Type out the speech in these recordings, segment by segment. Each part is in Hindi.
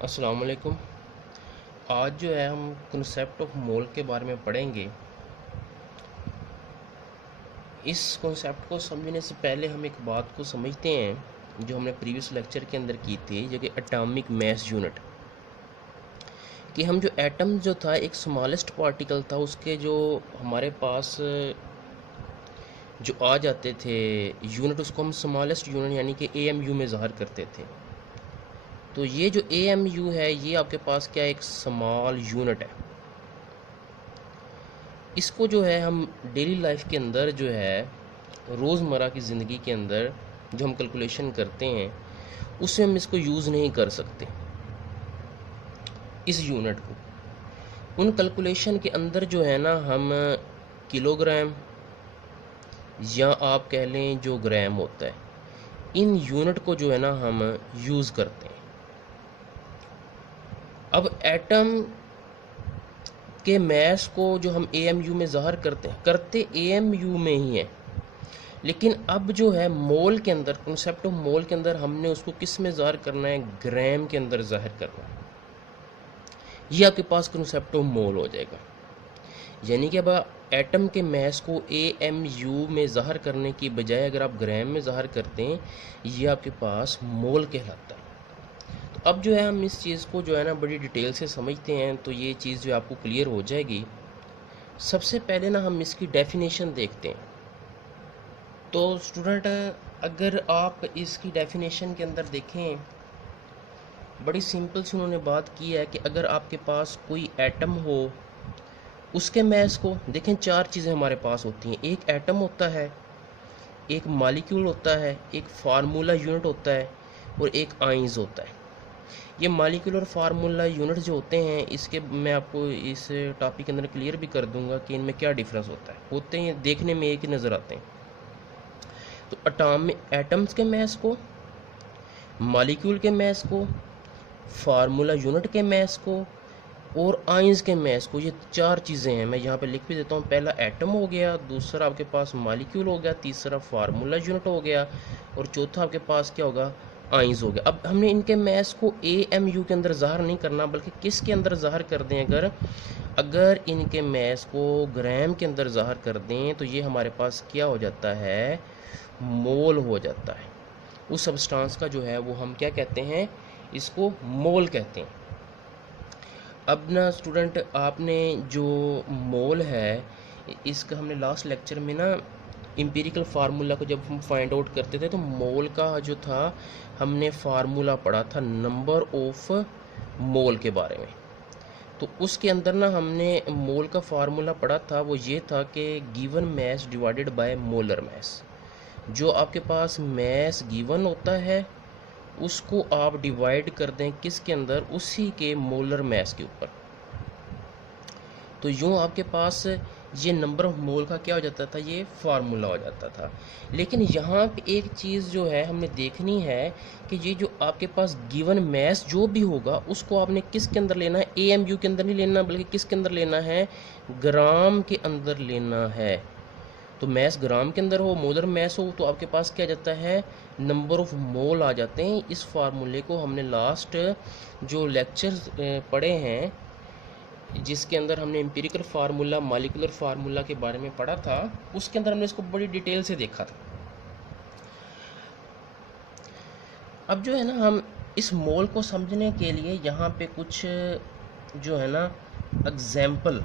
अस्सलाम वालेकुम। आज जो है हम कंसेप्ट ऑफ मोल के बारे में पढ़ेंगे। इस कंसेप्ट को समझने से पहले हम एक बात को समझते हैं जो हमने प्रीवियस लेक्चर के अंदर की थी, जो कि एटॉमिक मास यूनिट। कि हम जो एटम जो था एक स्मॉलेस्ट पार्टिकल था, उसके जो हमारे पास जो आ जाते थे यूनिट, उसको हम स्मॉलेस्ट यूनिट यानी कि AMU में ज़ाहिर करते थे। तो ये जो AMU है ये आपके पास क्या एक स्मॉल यूनिट है। इसको जो है हम डेली लाइफ के अंदर जो है रोज़मर्रा की ज़िंदगी के अंदर जो हम कैलकुलेशन करते हैं उसमें हम इसको यूज़ नहीं कर सकते, इस यूनिट को। उन कैलकुलेशन के अंदर जो है ना हम किलोग्राम या आप कह लें जो ग्राम होता है, इन यूनिट को जो है ना हम यूज़ करते हैं। अब एटम के मास को जो हम AMU में ज़ाहिर करते AMU में ही है, लेकिन अब जो है मोल के अंदर, कॉन्सेप्ट ऑफ मोल के अंदर हमने उसको किस में ज़ाहिर करना है, ग्राम के अंदर ज़ाहिर करना है। ये आपके पास कॉन्सेप्ट ऑफ मोल हो जाएगा। यानी कि अब एटम के मास को AMU में ज़ाहिर करने की बजाय अगर आप ग्राम में ज़ाहिर करते हैं, ये आपके पास मोल कहलाता है। तो अब जो है हम इस चीज़ को जो है ना बड़ी डिटेल से समझते हैं, तो ये चीज़ जो आपको क्लियर हो जाएगी। सबसे पहले ना हम इसकी डेफिनेशन देखते हैं। तो स्टूडेंट, अगर आप इसकी डेफिनेशन के अंदर देखें, बड़ी सिंपल सी उन्होंने बात की है कि अगर आपके पास कोई एटम हो, उसके मास को देखें, चार चीज़ें हमारे पास होती हैं। एक एटम होता है, एक मॉलिक्यूल होता है, एक फार्मूला यूनिट होता है और एक आइंस होता है। ये मॉलिक्यूल और फार्मूला यूनिट जो होते हैं, इसके मैं आपको इस टॉपिक के अंदर क्लियर भी कर दूंगा कि इनमें क्या डिफरेंस होता है। होते हैं देखने में एक ही नज़र आते हैं। तो एटम्स के मास को, मॉलिक्यूल के मास को, फार्मूला यूनिट के मास को और आइंस के मास को, ये चार चीज़ें हैं। मैं यहाँ पे लिख भी देता हूँ। पहला एटम हो गया, दूसरा आपके पास मॉलिक्यूल हो गया, तीसरा फार्मूला यूनिट हो गया और चौथा आपके पास क्या होगा, आइंस हो गया। अब हमने इनके मास को AMU के अंदर ज़ाहिर नहीं करना, बल्कि किसके अंदर ज़ाहिर कर दें, अगर इनके मास को ग्राम के अंदर ज़ाहिर कर दें तो ये हमारे पास क्या हो जाता है, मोल हो जाता है। उस सब्सटेंस का जो है वो हम क्या कहते हैं, इसको मोल कहते हैं। अब ना स्टूडेंट, आपने जो मोल है, इसका हमने लास्ट लेक्चर में ना एम्पिरिकल फार्मूला को जब हम फाइंड आउट करते थे, तो मोल का जो था हमने फार्मूला पढ़ा था नंबर ऑफ मोल के बारे में। तो उसके अंदर ना हमने मोल का फार्मूला पढ़ा था, वो ये था कि given mass divided by molar मास। जो आपके पास मास गिवन होता है उसको आप डिवाइड कर दें किसके अंदर, उसी के मोलर मास के ऊपर। तो यूँ आपके पास ये नंबर ऑफ मोल का क्या हो जाता था, ये फार्मूला हो जाता था। लेकिन यहाँ पे एक चीज़ जो है हमने देखनी है कि ये जो आपके पास गिवन मास जो भी होगा उसको आपने किसके अंदर लेना है, AMU के अंदर नहीं लेना, बल्कि किसके अंदर लेना है, ग्राम के अंदर लेना है। तो मैस ग्राम के अंदर हो, मोलर मैस हो, तो आपके पास क्या जाता है, नंबर ऑफ मोल आ जाते हैं। इस फार्मूले को हमने लास्ट जो लेक्चर्स पढ़े हैं, जिसके अंदर हमने एम्पिरिकल फार्मूला, मॉलिक्यूलर फार्मूला के बारे में पढ़ा था, उसके अंदर हमने इसको बड़ी डिटेल से देखा था। अब जो है ना हम इस मोल को समझने के लिए यहाँ पे कुछ जो है ना एग्जाम्पल,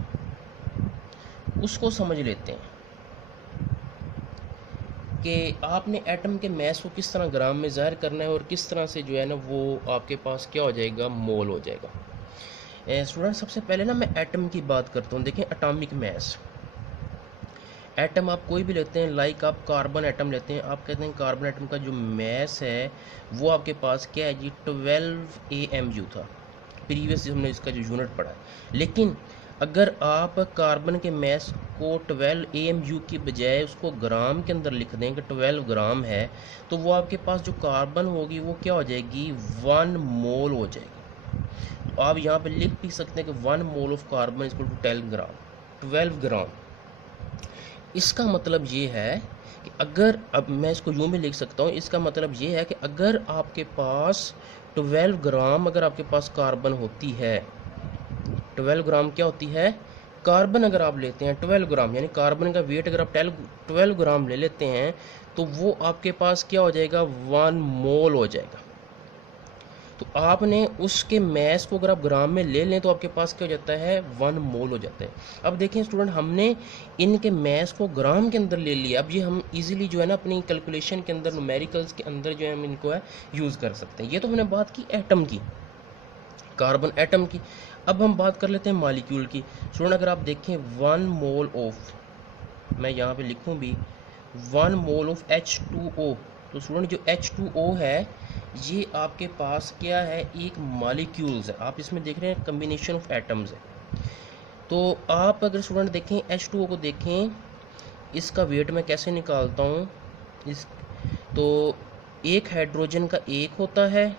उसको समझ लेते हैं कि आपने एटम के मास को किस तरह ग्राम में ज़ाहिर करना है और किस तरह से जो है ना वो आपके पास क्या हो जाएगा, मोल हो जाएगा। स्टूडेंट, सबसे पहले ना मैं एटम की बात करता हूँ। देखें, एटॉमिक मास, एटम आप कोई भी लेते हैं, लाइक आप कार्बन एटम लेते हैं, आप कहते हैं कार्बन एटम का जो मास है वो आपके पास क्या है जी, 12 AMU था। प्रीवियस हमने इसका जो यूनिट पढ़ा है। लेकिन अगर आप कार्बन के मास को 12 AMU की बजाय उसको ग्राम के अंदर लिख दें कि 12 ग्राम है, तो वो आपके पास जो कार्बन होगी वो क्या हो जाएगी, 1 मोल हो जाएगी। तो आप यहाँ पे लिख भी सकते हैं कि 1 mole of carbon equal to 12 gram. इसका मतलब ये है कि अगर, अब मैं इसको यूँ भी लिख सकता हूँ, इसका मतलब ये है कि अगर आपके पास 12 ग्राम अगर आपके पास कार्बन होती है, 12 ग्राम क्या होती है, कार्बन अगर आप लेते हैं 12 ग्राम, यानी कार्बन का वेट अगर आप 12 ग्राम ले लेते हैं तो वो आपके पास क्या हो जाएगा, 1 मोल हो जाएगा। तो आपने उसके मैस को अगर आप ग्राम में ले लें तो आपके पास क्या हो जाता है, 1 मोल हो जाता है। अब देखें स्टूडेंट, हमने इनके मैस को ग्राम के अंदर ले लिया। अब ये हम इजीली जो है ना अपनी कैलकुलेशन के अंदर, न्यूमेरिकल्स के अंदर जो है हम इनको है यूज़ कर सकते हैं। ये तो हमने बात की एटम की, कार्बन एटम की। अब हम बात कर लेते हैं मॉलिक्यूल की। स्टूडेंट अगर आप देखें 1 मोल ऑफ, मैं यहाँ पे लिखूँ भी 1 मोल ऑफ H2O, तो स्टूडेंट जो H2O है ये आपके पास क्या है, एक मॉलिक्यूल्स है। आप इसमें देख रहे हैं कम्बिनेशन ऑफ एटम्स है। तो आप अगर स्टूडेंट देखें H2O को देखें, इसका वेट मैं कैसे निकालता हूँ, इस तो एक हाइड्रोजन का एक होता है,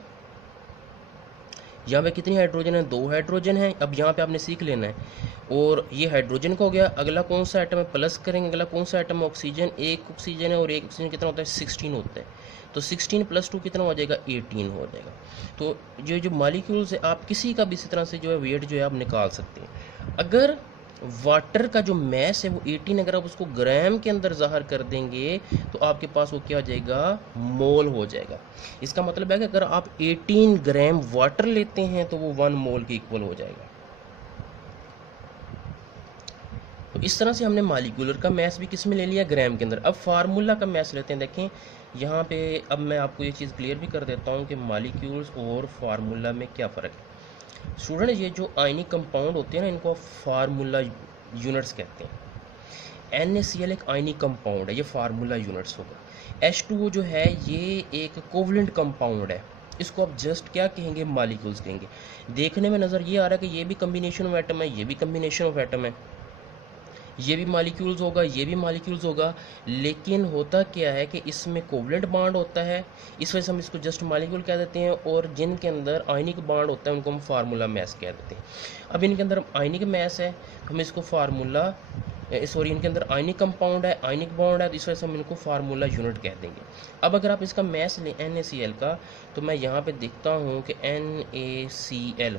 यहाँ पे कितनी हाइड्रोजन है, 2 हाइड्रोजन है। अब यहाँ पे आपने सीख लेना है, और ये हाइड्रोजन का हो गया। अगला कौन सा आइटम है, प्लस करेंगे, अगला कौन सा आइटम है, ऑक्सीजन। एक ऑक्सीजन है और एक ऑक्सीजन कितना होता है, 16 होता है। तो 16 + 2 कितना हो जाएगा, 18 हो जाएगा। तो जो मॉलिक्यूल्स है आप किसी का भी इसी तरह से जो है वेट जो है आप निकाल सकते हैं। अगर वाटर का जो मैस है वो 18, अगर आप उसको ग्राम के अंदर ज़ाहिर कर देंगे तो आपके पास वो क्या हो जाएगा, मोल हो जाएगा। इसका मतलब है कि अगर आप 18 ग्राम वाटर लेते हैं तो वो 1 मोल के इक्वल हो जाएगा। तो इस तरह से हमने मॉलिक्यूलर का मैस भी किस में ले लिया, ग्राम के अंदर। अब फार्मूला का मैस लेते हैं। देखें यहाँ पे अब मैं आपको ये चीज़ क्लियर भी कर देता हूँ कि मॉलिक्यूल्स और फार्मूला में क्या फ़र्क है। स्टूडेंट ये जो आयनिक कंपाउंड होते हैं ना, इनको फार्मूला यूनिट्स कहते हैं। NaCl एक आयनिक कंपाउंड है, ये फार्मूला यूनिट्स होगा। H2O जो है ये एक कोवलेंट कंपाउंड है, इसको आप जस्ट क्या कहेंगे, मॉलिक्यूल्स कहेंगे। देखने में नज़र ये आ रहा है कि ये भी कम्बिनेशन ऑफ एटम है, ये भी कम्बिनेशन ऑफ एटम है, ये भी मॉलिक्यूल्स होगा, ये भी मॉलिक्यूल्स होगा, लेकिन होता क्या है कि इसमें कोवलेंट बॉन्ड होता है, इस वजह से हम इसको जस्ट मॉलिक्यूल कह देते हैं। और जिनके अंदर आयनिक बॉन्ड होता है उनको हम फार्मूला मैस कह देते हैं। अब इनके अंदर आयनिक मैस है, हम इसको फार्मूला, सॉरी इनके अंदर आयनिक कंपाउंड है, आयनिक बॉन्ड है, तो इस वजह से हम इनको फार्मूला यूनिट कह देंगे। अब अगर आप इसका मैस लें NaCl का, तो मैं यहाँ पे देखता हूँ कि NaCl,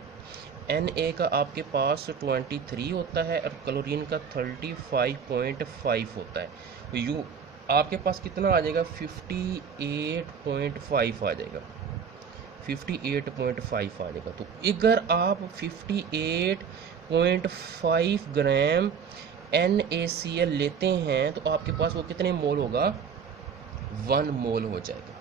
Na का आपके पास 23 होता है और क्लोरीन का 35.5 होता है। तो यू आपके पास कितना आ जाएगा, 58.5 आ जाएगा, 58.5 आ जाएगा। तो अगर आप 58.5 ग्राम NaCl लेते हैं तो आपके पास वो कितने मोल होगा, 1 मोल हो जाएगा।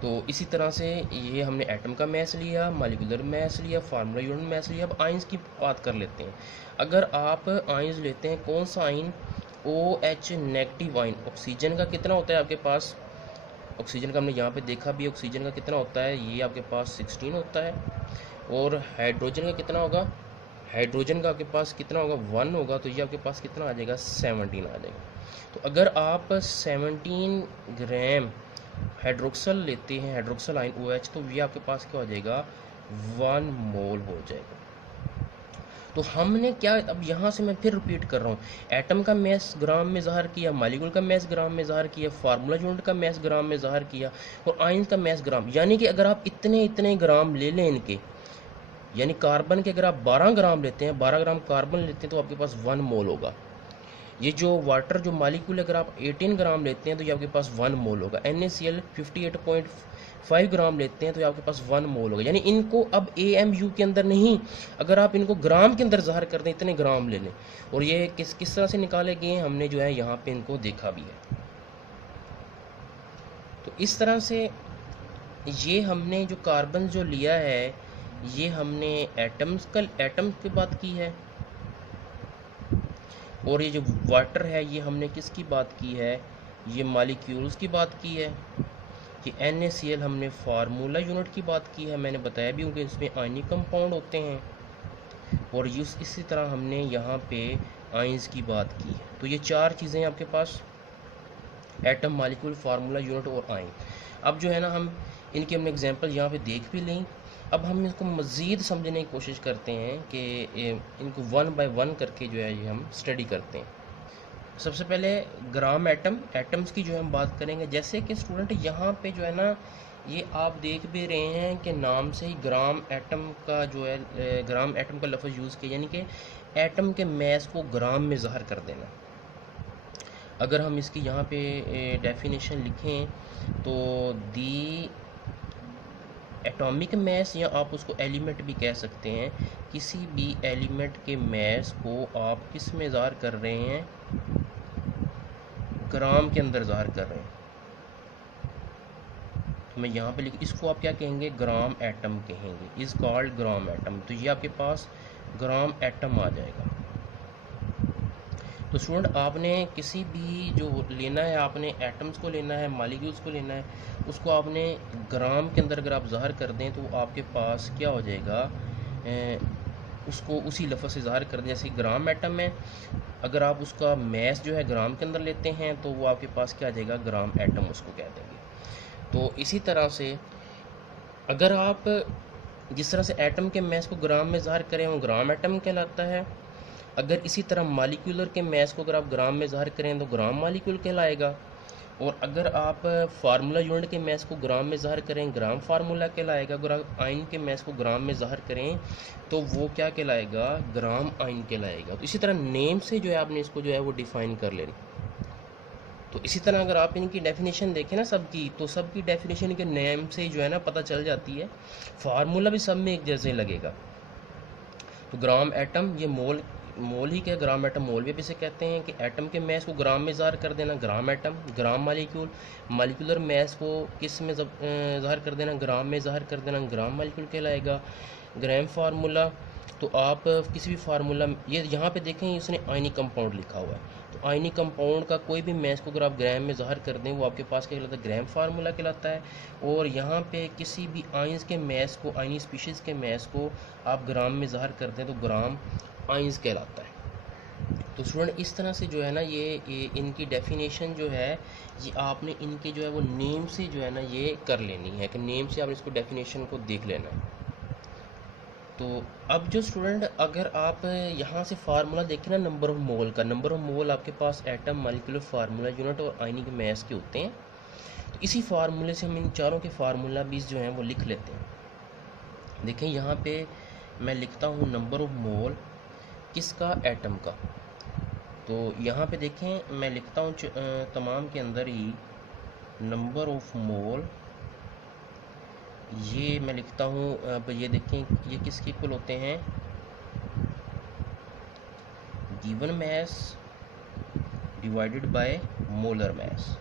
तो इसी तरह से ये हमने एटम का मैस लिया, मॉलिक्यूलर मैस लिया, फार्मूला यूनिट मैस लिया। अब आइंस की बात कर लेते हैं। अगर आप आइंस लेते हैं, कौन सा आइन, OH नेगेटिव आइन, ऑक्सीजन का कितना होता है आपके पास, ऑक्सीजन का हमने यहाँ पे देखा भी, ऑक्सीजन का कितना होता है, ये आपके पास 16 होता है। और हाइड्रोजन का कितना होगा, हाइड्रोजन का आपके पास कितना होगा, 1 होगा। तो ये आपके पास कितना आ जाएगा, 17 आ जाएगा। तो अगर आप 17 ग्राम हाइड्रोक्सल लेते हैं, हाइड्रोक्सल आयन OH, तो ये आपके पास क्या हो जाएगा, 1 मोल हो जाएगा। तो हमने क्या, अब यहाँ से मैं फिर रिपीट कर रहा हूँ, एटम का मैस ग्राम में ज़ाहिर किया, मॉलिक्यूल का मैस ग्राम में ज़ाहिर किया, फार्मूला यूनिट का मैस ग्राम में ज़ाहिर किया, और आयन का मैस ग्राम। यानी कि अगर आप इतने इतने ग्राम ले लें इनके, यानी कार्बन के अगर आप 12 ग्राम लेते हैं, 12 ग्राम कार्बन लेते हैं तो आपके पास 1 मोल होगा। ये जो वाटर जो मॉलिक्यूल अगर आप 18 ग्राम लेते हैं तो ये आपके पास 1 मोल होगा। NaCl 58.5 ग्राम लेते हैं तो ये आपके पास 1 मोल होगा। यानी इनको अब AMU के अंदर नहीं, अगर आप इनको ग्राम के अंदर ज़ाहिर कर दें, इतने ग्राम ले लें। और ये किस तरह से निकाले गए हैं, हमने जो है यहाँ पे इनको देखा भी है। तो इस तरह से ये हमने जो कार्बन जो लिया है, ये हमने एटम्स की बात की है, और ये जो वाटर है ये हमने किसकी बात की है, ये मॉलिक्यूल्स की बात की है। ये NaCl हमने फार्मूला यूनिट की बात की है, मैंने बताया भी हूँ कि इसमें आयनिक कंपाउंड होते हैं। और इसी तरह हमने यहाँ पे आइंस की बात की है। तो ये 4 चीज़ें आपके पास, एटम, मॉलिक्यूल, फार्मूला यूनिट और आयन। अब जो है ना हम इनके हमने एग्जांपल यहाँ पे देख भी लें। अब हम इसको मज़ीद समझने की कोशिश करते हैं कि इनको 1 बाय 1 करके जो है ये हम स्टडी करते हैं। सबसे पहले ग्राम एटम्स की जो है हम बात करेंगे। जैसे कि स्टूडेंट यहाँ पे जो है ना ये आप देख भी रहे हैं कि नाम से ही ग्राम एटम का जो है ग्राम एटम का लफ्ज़ यूज़ किया, यानी कि एटम के मैस को ग्राम में ज़ाहिर कर देना। अगर हम इसकी यहाँ पे डेफिनेशन लिखें तो दी एटॉमिक मैस, या आप उसको एलिमेंट भी कह सकते हैं, किसी भी एलिमेंट के मैस को आप किस में ज़ाहिर कर रहे हैं, ग्राम के अंदर ज़ाहिर कर रहे हैं। तो मैं यहाँ पे लिख, इसको आप क्या कहेंगे, ग्राम एटम कहेंगे, इज़ कॉल्ड ग्राम एटम। तो ये आपके पास ग्राम एटम आ जाएगा। तो स्टूडेंट आपने किसी भी जो लेना है, आपने एटम्स को लेना है, मॉलिक्यूल्स को लेना है, उसको आपने ग्राम के अंदर अगर आप ज़ाहिर कर दें तो आपके पास क्या हो जाएगा, उसको उसी लफ्ज़ से ज़ाहिर कर दें। जैसे ग्राम एटम है, अगर आप उसका मैस जो है ग्राम के अंदर लेते हैं तो वो आपके पास क्या आ जाएगा, ग्राम एटम उसको कह देंगे। तो इसी तरह से अगर आप जिस तरह से एटम के मैस को ग्राम में ज़ाहिर करें वो ग्राम एटम कहलाता है। अगर इसी तरह मालिक्यूलर के मैस को अगर आप ग्राम में ज़ाहिर करें तो ग्राम मालिक्यूल कहलाएगा। और अगर आप फार्मूला यूनिट के मैस को ग्राम में ज़ाहिर करें, ग्राम फार्मूला कहलाएगा। अगर आप आयन के मैस को ग्राम में ज़ाहिर करें तो वो क्या कहलाएगा, ग्राम आयन कहलाएगा। तो इसी तरह नेम से जो है आपने इसको जो है वो डिफ़ाइन कर लेना। तो इसी तरह अगर आप इनकी डेफिनेशन देखें ना सबकी, तो सबकी डेफिनेशन के नेम से जो है ना पता चल जाती है, फार्मूला भी सब में एक जैसे लगेगा। तो ग्राम एटम, ये मोल ही क्या, ग्राम एटम मोल भी इसे कहते हैं कि एटम के मैस को ग्राम में ज़ाहिर कर देना, ग्राम एटम। ग्राम मालिक्यूल, मालिकुलर मैस को किस में ज़ाहिर कर देना, ग्राम में ज़ाहिर कर देना, ग्राम मालिक्यूल कहलाएगा। ग्राम फार्मूला, तो आप किसी भी फार्मूला, ये यहाँ पे देखें इसने आयनिक कंपाउंड लिखा हुआ है, तो आयनिक कंपाउंड का कोई भी मैस को अगर आप ग्राम में ज़ाहिर कर दें वो आपके पास क्या कहलाता है, ग्राम फार्मूला कहलाता है। और यहाँ पे किसी भी आयंस के मैस को, आयनी स्पीशीज़ के मैस को आप ग्राम में ज़ाहिर कर दें तो ग्राम आयंस कहलाता है। तो स्टूडेंट इस तरह से जो है ना ये इनकी डेफिनेशन जो है ये आपने इनके जो है वो नेम से जो है ना ये कर लेनी है, कि नेम से आपने इसको डेफिनेशन को देख लेना है। तो अब जो स्टूडेंट अगर आप यहाँ से फार्मूला देखें ना नंबर ऑफ मोल का, नंबर ऑफ मोल आपके पास एटम, मॉलिक्यूलर फार्मूला यूनिट और आयनिक मैस के होते हैं। तो इसी फार्मूले से हम इन चारों के फार्मूला भी जो हैं वो लिख लेते हैं। देखें यहाँ पे मैं लिखता हूँ नंबर ऑफ मोल किसका, एटम का। तो यहाँ पे देखें मैं लिखता हूँ तमाम के अंदर ही नंबर ऑफ मोल, ये मैं लिखता हूँ। अब ये देखें ये किसके इक्वल होते हैं, given mess divided by molar mass.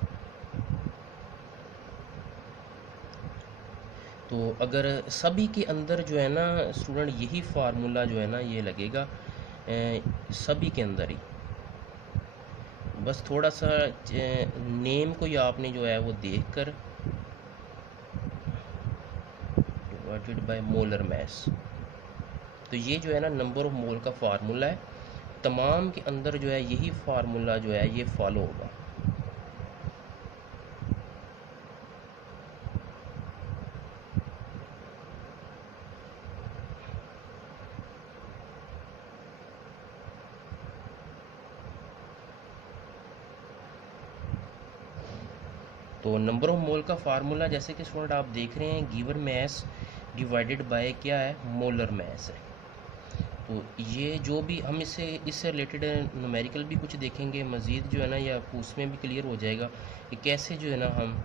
तो अगर सभी के अंदर जो है ना स्टूडेंट यही फार्मूला जो है ना ये लगेगा सभी के अंदर ही, बस थोड़ा सा नेम को ही आपने जो है वो देख कर, डिवाइडेड बाय मोलर मैस। तो ये जो है ना नंबर ऑफ मोल का फार्मूला है, तमाम के अंदर जो है यही फार्मूला जो है ये फॉलो होगा। तो नंबर ऑफ मोल का फार्मूला जैसे कि स्टूडेंट आप देख रहे हैं, गिवन मैस डिवाइडेड बाय क्या है, मोलर मैस है। तो ये जो भी हम इससे रिलेटेड न्यूमेरिकल भी कुछ देखेंगे मज़ीद जो है ना, या उसमें भी क्लियर हो जाएगा कि कैसे जो है ना हम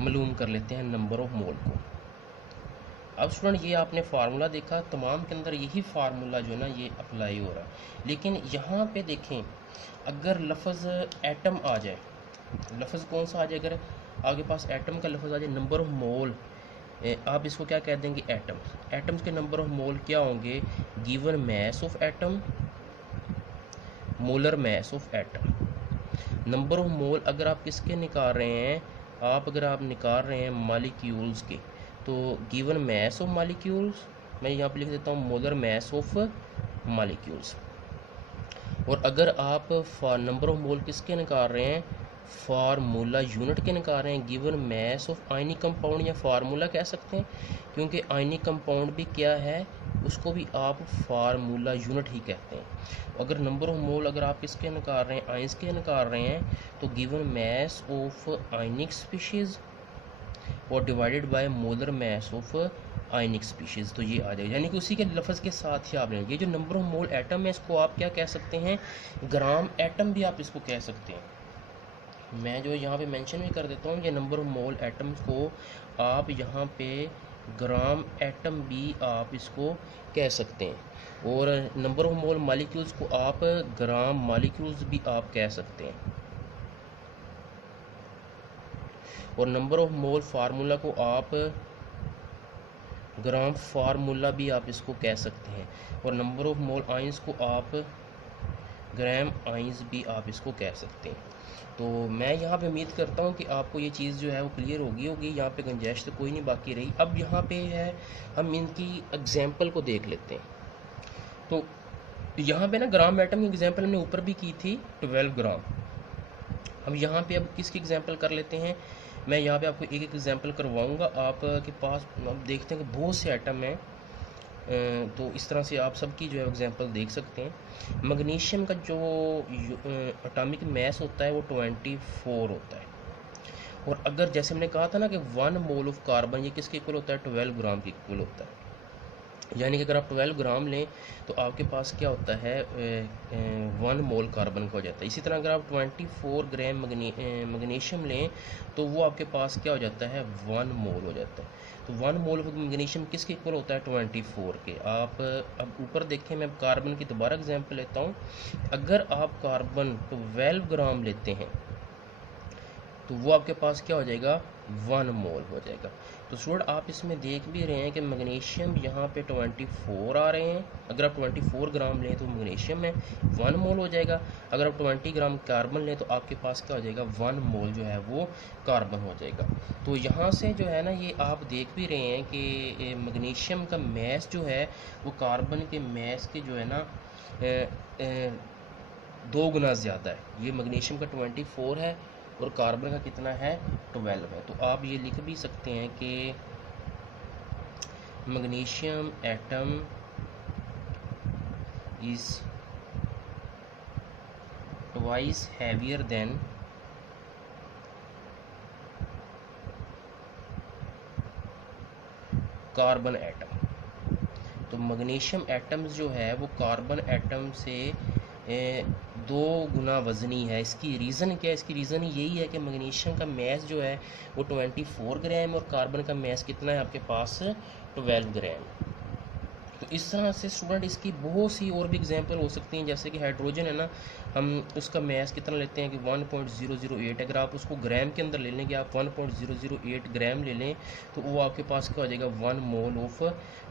मालूम कर लेते हैं नंबर ऑफ मोल को। अब स्टूडेंट ये आपने फार्मूला देखा, तमाम के अंदर यही फार्मूला जो है ना ये अप्लाई हो रहा है। लेकिन यहाँ पे देखें अगर लफ्ज़ एटम आ जाए, लफ्ज़ कौन सा आ जाए, अगर आपके पास एटम का लफ्ज़ आ जाए, नंबर ऑफ मोल, आप इसको क्या कह देंगे, एटम्स। एटम्स के नंबर ऑफ मोल क्या होंगे, given mass of atom, molar mass of atom. Number of मोल अगर आप किसके निकाल रहे हैं, अगर आप निकाल रहे हैं मॉलिक्यूल्स के, तो गिवन मैस ऑफ मॉलिक्यूल्स, मैं यहाँ पे लिख देता हूँ मोलर मैस ऑफ मॉलिक्यूल्स। और अगर आप नंबर ऑफ मोल किसके निकाल रहे हैं, फार्मूला यूनिट के निकाल रहे हैं, given mass of ionic compound, या फार्मूला कह सकते हैं, क्योंकि आयनिक कंपाउंड भी क्या है, उसको भी आप फार्मूला यूनिट ही कहते हैं। अगर नंबर ऑफ मोल अगर आप किसके निकाल रहे हैं, आयंस के निकाल रहे हैं, तो given mass of ionic species, और divided by molar mass of ionic species, तो ये आ जाएगा। यानी कि उसी के लफ्ज़ के साथ ही आप लेंगे। ये जो नंबर ऑफ मोल एटम है इसको आप क्या कह सकते हैं, ग्राम एटम भी आप इसको कह सकते हैं। मैं जो यहाँ पे मेंशन भी कर देता हूँ, ये नंबर ऑफ मोल एटम्स को आप यहाँ पे ग्राम एटम भी आप इसको कह सकते हैं, और नंबर ऑफ मोल मालिक्यूल्स को आप ग्राम मालिक्यूल्स भी आप कह सकते हैं, और नंबर ऑफ मोल फार्मूला को आप ग्राम फार्मूला भी आप इसको कह सकते हैं, और नंबर ऑफ मोल आइंस को आप ग्राम आइंस भी आप इसको कह सकते हैं। तो मैं यहाँ पे उम्मीद करता हूँ कि आपको ये चीज़ जो है वो क्लियर होगी। यहाँ पे गुंजाइश तो कोई नहीं बाकी रही। अब यहाँ पे है, हम इनकी एग्जांपल को देख लेते हैं। तो यहाँ पे ना ग्राम एटम की एग्जांपल हमने ऊपर भी की थी 12 ग्राम। हम यहाँ पे अब किसकी एग्जांपल कर लेते हैं, मैं यहाँ पे आपको एक एक एग्जांपल करवाऊँगा। आपके पास अब देखते हैं कि बहुत से आइटम हैं, तो इस तरह से आप सबकी जो है एग्जांपल देख सकते हैं। मैग्नीशियम का जो एटॉमिक मास होता है वो 24 होता है, और अगर जैसे हमने कहा था ना कि 1 मोल ऑफ कार्बन ये किसके इक्वल होता है, 12 ग्राम के इक्वल होता है। यानी कि अगर आप 12 ग्राम लें तो आपके पास क्या होता है, 1 मोल कार्बन का हो जाता है। इसी तरह अगर आप 24 ग्राम मैग्नीशियम लें तो वो आपके पास क्या हो जाता है, 1 मोल हो जाता है। तो 1 मोल ऑफ मैग्नीशियम किसके इक्वल होता है, 24 के। आप अब ऊपर देखें, मैं कार्बन की दोबारा एग्जांपल लेता हूँ। अगर आप कार्बन 12 ग्राम लेते हैं तो वो आपके पास क्या हो जाएगा, 1 मोल हो जाएगा। तो स्टूडेंट आप इसमें देख भी रहे हैं कि मैग्नीशियम यहाँ पे 24 आ रहे हैं। अगर आप 24 ग्राम लें तो मैग्नीशियम में 1 मोल हो जाएगा। अगर आप 20 ग्राम कार्बन लें तो आपके पास क्या हो जाएगा, 1 मोल जो है वो कार्बन हो जाएगा। तो यहाँ से जो है ना, ये आप देख भी रहे हैं कि मैग्नीशियम का मैस जो है वो कार्बन के मैस के जो है ना 2 गुना ज़्यादा है। ये मैग्नीशियम का 24 है और कार्बन का कितना है, 12 है। तो आप ये लिख भी सकते हैं कि magnesium atom is twice heavier than carbon atom. तो मैग्नीशियम एटम्स जो है वो कार्बन एटम से 2 गुना वज़नी है। इसकी रीज़न क्या है, इसकी रीज़न यही है कि मैग्नीशियम का मैस जो है वो 24 ग्राम और कार्बन का मैस कितना है आपके पास, 12 ग्राम। तो इस तरह से स्टूडेंट इसकी बहुत सी और भी एग्जांपल हो सकती हैं। जैसे कि हाइड्रोजन है ना, हम उसका मैस कितना लेते हैं कि 1.008। अगर आप उसको ग्राम के अंदर ले लेंगे, आप 1.008 ग्राम ले लें तो वो आपके पास क्या हो जाएगा, 1 मोल ऑफ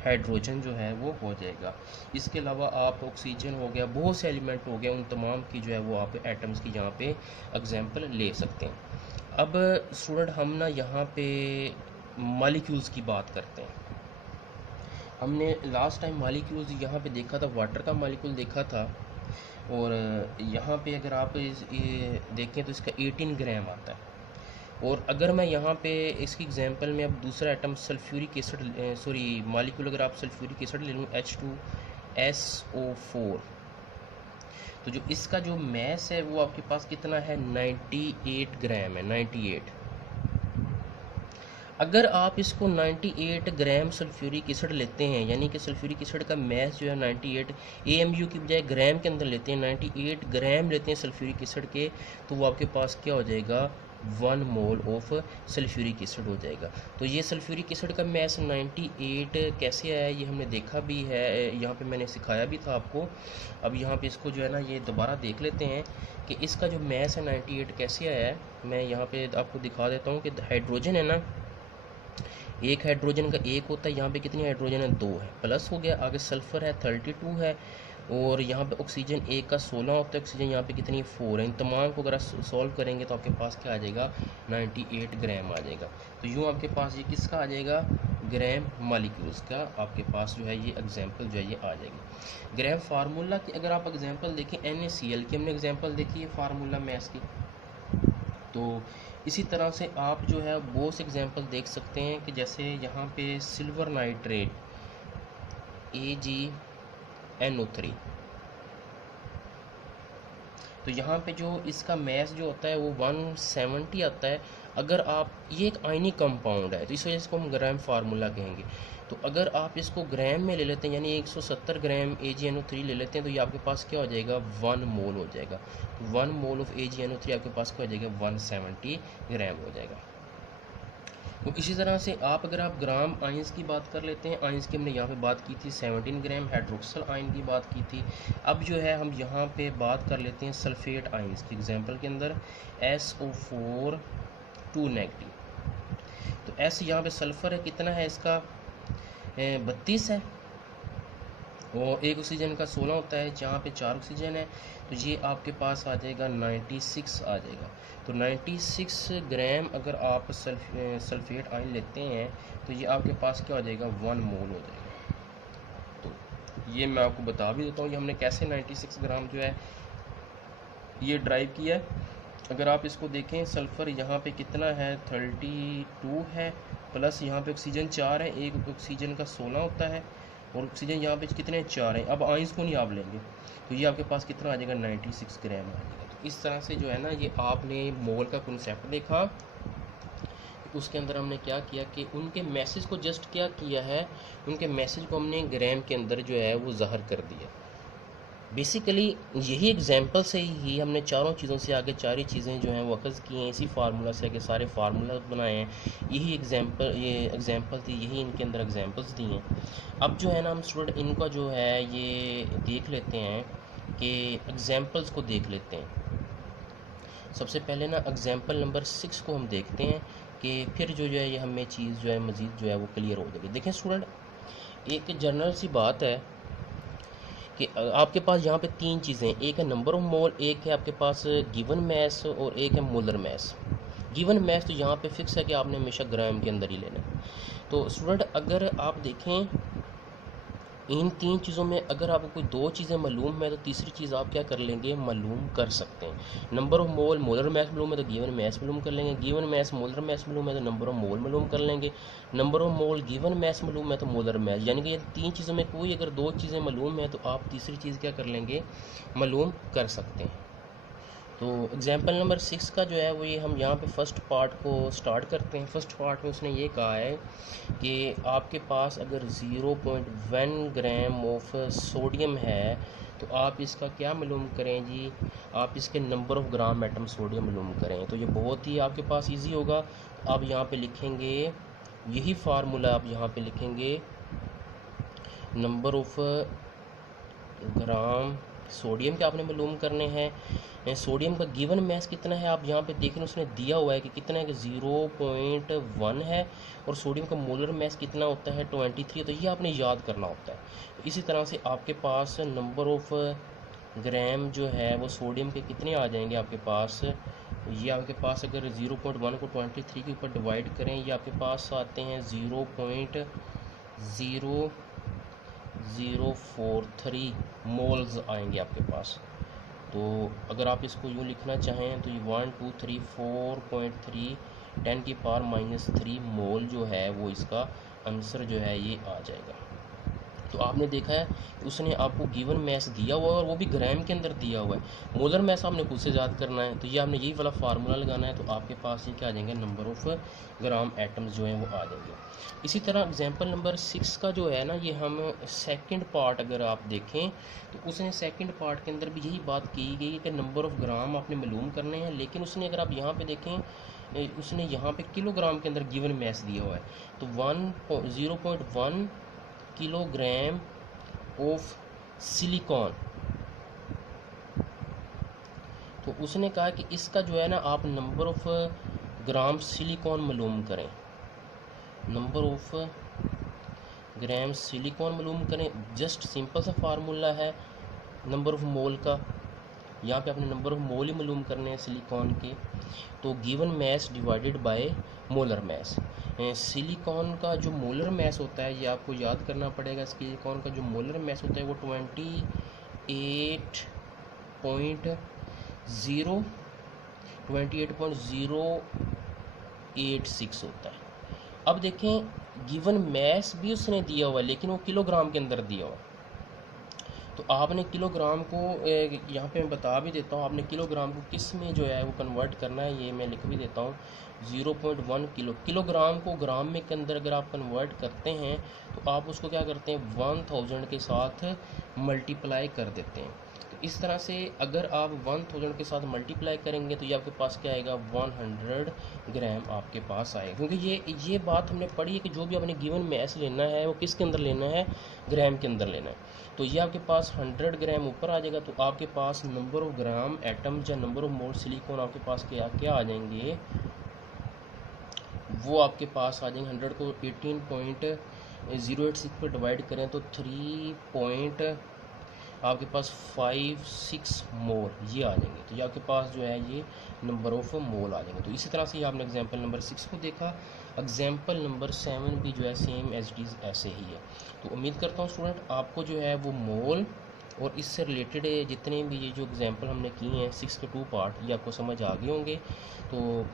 हाइड्रोजन जो है वो हो जाएगा। इसके अलावा आप ऑक्सीजन हो गया, बहुत से एलिमेंट हो गया, उन तमाम की जो है वो आप एटम्स की यहाँ पे एग्जांपल ले सकते हैं। अब स्टूडेंट हम ना यहाँ पे मॉलिक्यूल्स की बात करते हैं। हमने लास्ट टाइम मॉलिक्यूल्स यहाँ पे देखा था, वाटर का मॉलिक्यूल देखा था, और यहाँ पे अगर आप ये देखें तो इसका 18 ग्राम आता है। और अगर मैं यहाँ पे इसकी एग्जांपल में अब दूसरा item sulphuric acid, sorry molecule, अगर आप सल्फ्यूरिक एसिड ले लूँ H2SO4, तो जो इसका जो मैस है वो आपके पास कितना है, 98 ग्राम है, 98। अगर आप इसको 98 ग्राम सल्फ्यूरिक एसिड लेते हैं, यानी कि सल्फ्यूरिक एसिड का मैस जो है 98 AMU की बजाय ग्राम के अंदर लेते हैं, 98 ग्राम लेते हैं सल्फ्यूरिक एसिड के, तो वो आपके पास क्या हो जाएगा, 1 मोल ऑफ सल्फ्यूरिक एसिड हो जाएगा। तो ये सल्फ्यूरिक एसिड का मैस 98 कैसे आया, ये हमने देखा भी है, यहाँ पे मैंने सिखाया भी था आपको। अब यहाँ पे इसको जो है ना, ये दोबारा देख लेते हैं कि इसका जो मैस है 98 कैसे आया है। मैं यहाँ पे आपको दिखा देता हूँ कि हाइड्रोजन है ना, एक हाइड्रोजन का एक होता है, यहाँ पे कितनी हाइड्रोजन है, 2 है, प्लस हो गया। आगे सल्फ़र है 32 है, और यहाँ पे ऑक्सीजन एक का 16 होता है, ऑक्सीजन यहाँ पे कितनी 4 है। इन तमाम को अगर आप सॉल्व करेंगे तो आपके पास क्या आ जाएगा, 98 ग्राम आ जाएगा। तो यूँ आपके पास ये किसका आ जाएगा, ग्राम मॉलिक्यूल्स का आपके पास जो है ये एग्जांपल जो है ये आ जाएगी। ग्राम फार्मूला की अगर आप एग्जांपल देखें, NaCl की हमने एग्जांपल देखी है फार्मूला मैस की। तो इसी तरह से आप जो है बहुत से एग्जांपल देख सकते हैं कि जैसे यहाँ पे सिल्वर नाइट्रेट AgNO3, तो यहाँ पे जो इसका मैस जो होता है वो 170 आता है। अगर आप, ये एक आयनिक कंपाउंड है तो इस वजह से इसको हम ग्राम फार्मूला कहेंगे। तो अगर आप इसको ग्राम में ले लेते हैं यानी 170 ग्राम AgNO3 ले लेते हैं तो ये आपके पास क्या हो जाएगा, 1 मोल हो जाएगा। 1 मोल ऑफ AgNO3 आपके पास क्या हो जाएगा, 170 ग्राम हो जाएगा। तो इसी तरह से आप अगर आप ग्राम आइंस की बात कर लेते हैं, आइंस की हमने यहाँ पे बात की थी 17 ग्राम, हाइड्रोक्सल आयन की बात की थी। अब जो है हम यहाँ पे बात कर लेते हैं सल्फेट आइंस की। एग्जांपल के अंदर SO4 2 नेगेटिव, तो S यहाँ पे सल्फ़र है, कितना है इसका, 32 है, और एक ऑक्सीजन का 16 होता है, जहाँ पे 4 ऑक्सीजन है, तो ये आपके पास आ जाएगा 96 आ जाएगा। तो 96 ग्राम अगर आप सल्फेट आयन लेते हैं तो ये आपके पास क्या हो जाएगा, 1 मोल हो जाएगा। तो ये मैं आपको बता भी देता हूँ, ये हमने कैसे 96 ग्राम जो है ये ड्राइव किया है। अगर आप इसको देखें, सल्फ़र यहाँ पे कितना है, 32 है, प्लस यहाँ पे ऑक्सीजन 4 है, एक ऑक्सीजन का 16 होता है, और ऑक्सीजन यहाँ पे कितने 4 हैं। अब आइंस को नहीं आप लेंगे तो ये आपके पास कितना आ जाएगा, 96 ग्राम आ जाएगा। तो इस तरह से जो है ना, ये आपने मोल का कॉन्सेप्ट देखा, उसके अंदर हमने क्या किया कि उनके मैसेज को जस्ट क्या किया है, उनके मैसेज को हमने ग्राम के अंदर जो है वो ज़ाहिर कर दिया। बेसिकली यही एग्जांपल से ही हमने चारों चीज़ों से आगे चार ही चीज़ें जो हैं वो अखज़ की हैं, इसी फार्मूला से आगे सारे फार्मूला बनाए हैं। यही एग्जांपल थी, यही इनके अंदर एग्जांपल्स दी हैं। अब जो है ना हम स्टूडेंट इनका जो है ये देख लेते हैं कि एग्जांपल्स को देख लेते हैं। सबसे पहले ना एग्जांपल नंबर 6 को हम देखते हैं कि फिर जो है ये हमें चीज़ जो है मज़ीद जो है वो क्लियर हो जाएगी। देखें स्टूडेंट, एक जनरल सी बात है कि आपके पास यहाँ पे तीन चीज़ें, एक है नंबर ऑफ मोल, एक है आपके पास गिवन मैस, और एक है मोलर मैस। गिवन मैस तो यहाँ पे फिक्स है कि आपने हमेशा ग्राम के अंदर ही लेना है। तो स्टूडेंट अगर आप देखें इन तीन चीज़ों में अगर आपको कोई दो चीज़ें मालूम है तो तीसरी चीज़ आप क्या कर लेंगे, मालूम कर सकते हैं। Number of mole molar mass मालूम है तो गिवन मैस मालूम कर लेंगे, गिवन मैस मोलर मैस मालूम है तो नंबर ऑफ मोल मालूम कर लेंगे, number of mole given mass मालूम है तो मोलर मैस। यानी कि ये तीन चीज़ों में कोई अगर दो चीज़ें मालूम है तो आप तीसरी चीज़ क्या कर लेंगे, मालूम कर सकते हैं। तो एग्जाम्पल नंबर 6 का जो है वो ये हम यहाँ पे फर्स्ट पार्ट को स्टार्ट करते हैं। फर्स्ट पार्ट में उसने ये कहा है कि आपके पास अगर 0.1 ग्राम ऑफ सोडियम है तो आप इसका क्या मालूम करें जी, आप इसके number of gram atom sodium मालूम करें। तो ये बहुत ही आपके पास इजी होगा। आप यहाँ पे लिखेंगे यही फार्मूला, आप यहाँ पे लिखेंगे नंबर ऑफ़ ग्राम सोडियम के आपने मालूम करने हैं। सोडियम का गिवन मैस कितना है आप यहाँ पे देख रहे हैं, उसने दिया हुआ है कि कितना है कि 0.1 है, और सोडियम का मोलर मैस कितना होता है 23। तो ये आपने याद करना होता है। तो इसी तरह से आपके पास नंबर ऑफ ग्राम जो है वो सोडियम के कितने आ जाएंगे आपके पास, ये आपके पास अगर 0.1 को 23 के ऊपर डिवाइड करें, ये आपके पास आते हैं 0.0043 मोल्स आएंगे आपके पास। तो अगर आप इसको यूँ लिखना चाहें तो ये 1 2 3 4.3 10⁻³ मोल जो है वो इसका आंसर जो है ये आ जाएगा। तो आपने देखा है उसने आपको गिवन मैस दिया हुआ है और वो भी ग्राम के अंदर दिया हुआ है। मोलर मैस आपने खुद से याद करना है, तो ये आपने यही वाला फार्मूला लगाना है, तो आपके पास ये क्या आ जाएंगे, नंबर ऑफ़ ग्राम एटम्स जो हैं वो आ जाएंगे। इसी तरह एग्जांपल नंबर 6 का जो है ना, ये हम सेकंड पार्ट अगर आप देखें तो उसने सेकंड पार्ट के अंदर भी यही बात की गई है कि नंबर ऑफ़ ग्राम आपने मालूम करने हैं, लेकिन उसने अगर आप यहाँ पे देखें उसने यहाँ पे किलोग्राम के अंदर गिवन मैस दिया हुआ है। तो 0.1 किलोग्राम ऑफ सिलिकॉन, तो उसने कहा कि इसका जो है ना आप नंबर ऑफ ग्राम सिलिकॉन मालूम करें, नंबर ऑफ ग्राम सिलिकॉन मालूम करें। जस्ट सिंपल सा फार्मूला है नंबर ऑफ मोल का, यहाँ पे आपने नंबर ऑफ मोल ही मालूम करने हैं सिलिकॉन के। तो given mess divided by molar mass. Silicon का जो मोलर मैस होता है ये आपको याद करना पड़ेगा। सिलिकॉन का जो मोलर मैस होता है वो 28.086 होता है। अब देखें गिवन मैस भी उसने दिया हुआ है लेकिन वो किलोग्राम के अंदर दिया हुआ है। तो आपने किलोग्राम को यहाँ पे मैं बता भी देता हूँ, आपने किलोग्राम को किस में जो है वो कन्वर्ट करना है, ये मैं लिख भी देता हूँ। 0.1 किलोग्राम को ग्राम में के अंदर अगर आप कन्वर्ट करते हैं तो आप उसको क्या करते हैं 1000 के साथ मल्टीप्लाई कर देते हैं। तो इस तरह से अगर आप 1000 के साथ मल्टीप्लाई करेंगे तो ये आपके पास क्या आएगा 100 ग्राम आपके पास आएगा। क्योंकि ये बात हमने पढ़ी है कि जो भी आपने गिवन मैस लेना है वो किसके अंदर लेना है, ग्राम के अंदर लेना है। तो ये आपके पास 100 ग्राम ऊपर आ जाएगा, तो आपके पास नंबर ऑफ ग्राम एटम या नंबर ऑफ मोल सिलिकॉन आपके पास क्या क्या आ जाएंगे, वो आपके पास आ जाएंगे। 100 को 18.086 पर डिवाइड करें तो 3 आपके पास 56 मोल ये आ जाएंगे। तो ये आपके पास जो है ये नंबर ऑफ मोल आ जाएंगे। तो इसी तरह से ये आपने एग्जांपल नंबर 6 को देखा। एग्जांपल नंबर 7 भी जो है सेम एज इट इज़ ऐसे ही है। तो उम्मीद करता हूँ स्टूडेंट आपको जो है वो मोल और इससे रिलेटेड जितने भी ये जो एग्जांपल हमने किए हैं 6 के 2 पार्ट ये आपको समझ आ गए होंगे। तो